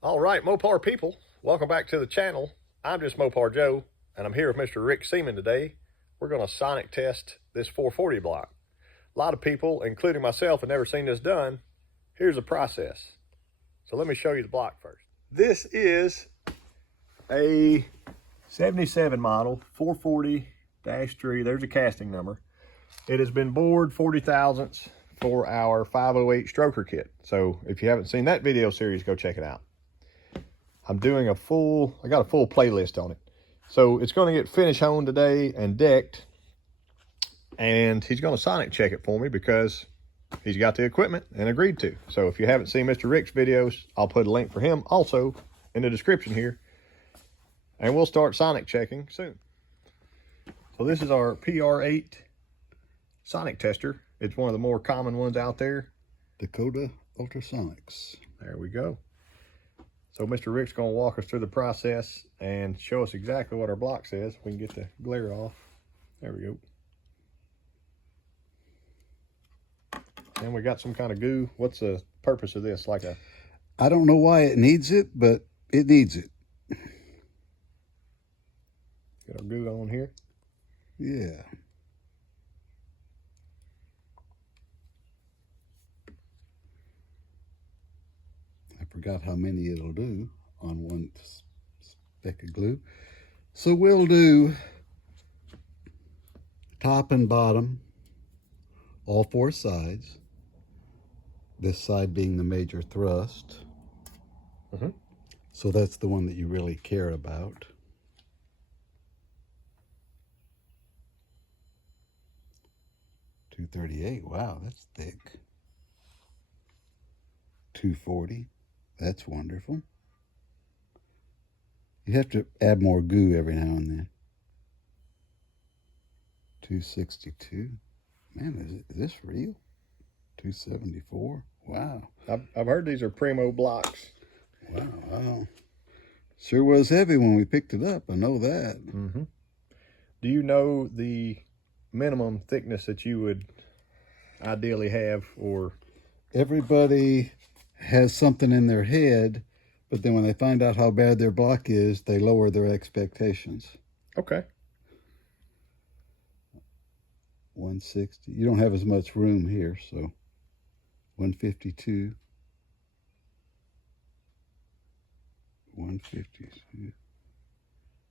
All right, Mopar people, welcome back to the channel. I'm just Mopar Joe, and I'm here with Mr. Rick Seaman today. We're going to sonic test this 440 block. A lot of people, including myself, have never seen this done. Here's the process. So let me show you the block first. This is a 77 model 440-3. There's a casting number. It has been bored 40 thousandths for our 508 stroker kit. So if you haven't seen that video series, go check it out. I'm doing I got a full playlist on it. So it's going to get finish honed today and decked. And he's going to sonic check it for me because he's got the equipment and agreed to. So if you haven't seen Mr. Rick's videos, I'll put a link for him also in the description here. And we'll start sonic checking soon. So this is our PR8 sonic tester. It's one of the more common ones out there. Dakota Ultrasonics. There we go. So Mr. Rick's going to walk us through the process and show us exactly what our block says. We can get the glare off. There we go. And we got some kind of goo. What's the purpose of this? I don't know why it needs it, but it needs it. Get our goo on here. Yeah. I forgot how many it'll do on one speck of glue. So we'll do top and bottom, all four sides. This side being the major thrust. So that's the one that you really care about. .238, wow, that's thick. 240, that's wonderful. You have to add more goo every now and then. 262, man, is this real? 274, wow. I've heard these are primo blocks. Wow. Sure was heavy when we picked it up, I know that. Do you know the minimum thickness that you would ideally have? Or everybody has something in their head, but then when they find out how bad their block is, they lower their expectations. Okay. 160. You don't have as much room here, so 152. 150.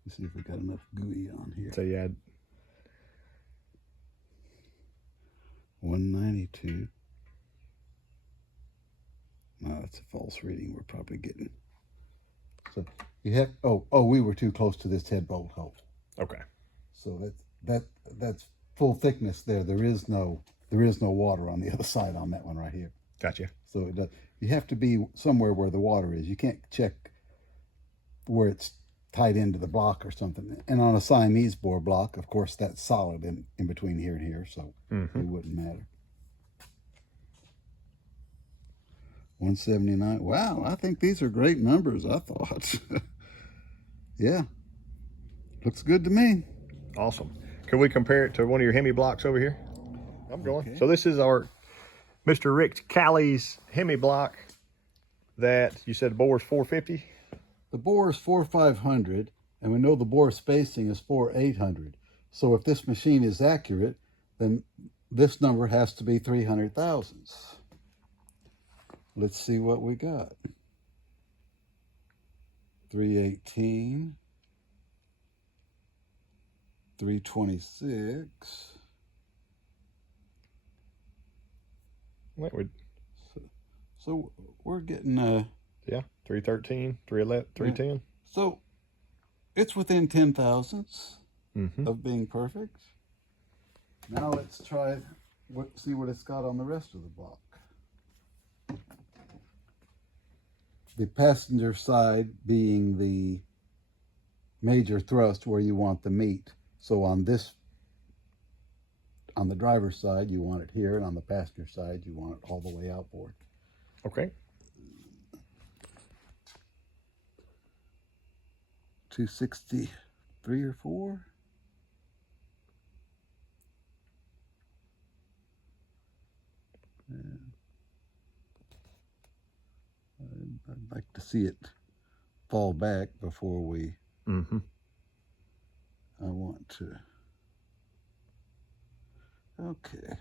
Let's see if we got enough gooey on here. So you had 192. No, that's a false reading. We're probably getting. So you have. Oh, we were too close to this head bolt hole. Okay. So that's full thickness there. There is no water on the other side on that one right here. Gotcha. So you have to be somewhere where the water is. You can't check where it's tied into the block or something. And on a Siamese bore block, of course, that's solid in between here and here, so it wouldn't matter. 179. Wow, I think these are great numbers, I thought. Yeah, looks good to me. Awesome. Can we compare it to one of your Hemi blocks over here? I'm going. Okay. So this is our Mr. Rick Callie's Hemi block that you said the bore is 450? The bore is 4,500, and we know the bore spacing is 4,800. So if this machine is accurate, then this number has to be 300 thousandths. Let's see what we got. 318, 326. So we're getting yeah, 313, 311, 310. So it's within 10 thousandths of being perfect. Now let's try see what it's got on the rest of the block. The passenger side being the major thrust where you want the meat. So on the driver's side, you want it here, and on the passenger side, you want it all the way outboard. Okay. 263 or 4. I'd like to see it fall back before we, Mm-hmm. I want to, okay.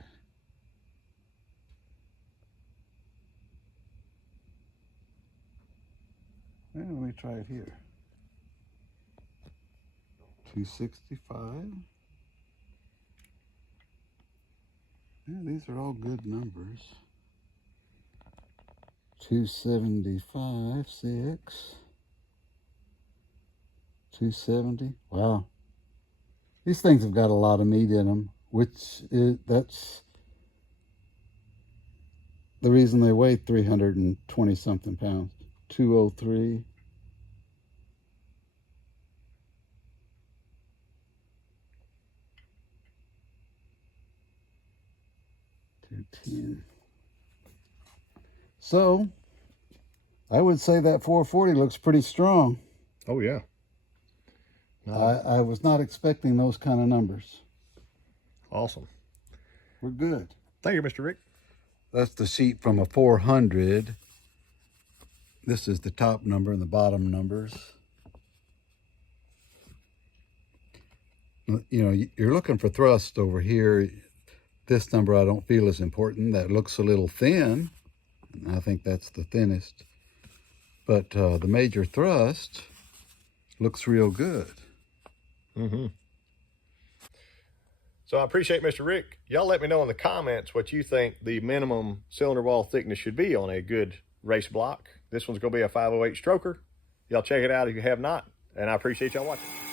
Well, let me try it here. 265. Yeah, these are all good numbers. 275, 6. 270. Wow. These things have got a lot of meat in them, that's the reason they weigh 320 something pounds. 203. 210. So, I would say that 440 looks pretty strong. Oh, yeah. No. I was not expecting those kind of numbers. Awesome. We're good. Thank you, Mr. Rick. That's the sheet from a 400. This is the top number and the bottom numbers. You know, you're looking for thrust over here. This number I don't feel is important. That looks a little thin. I think that's the thinnest. But the major thrust looks real good. Mm-hmm. So I appreciate Mr. Rick. Y'all let me know in the comments what you think the minimum cylinder wall thickness should be on a good race block. This one's going to be a 508 stroker. Y'all check it out if you have not. And I appreciate y'all watching.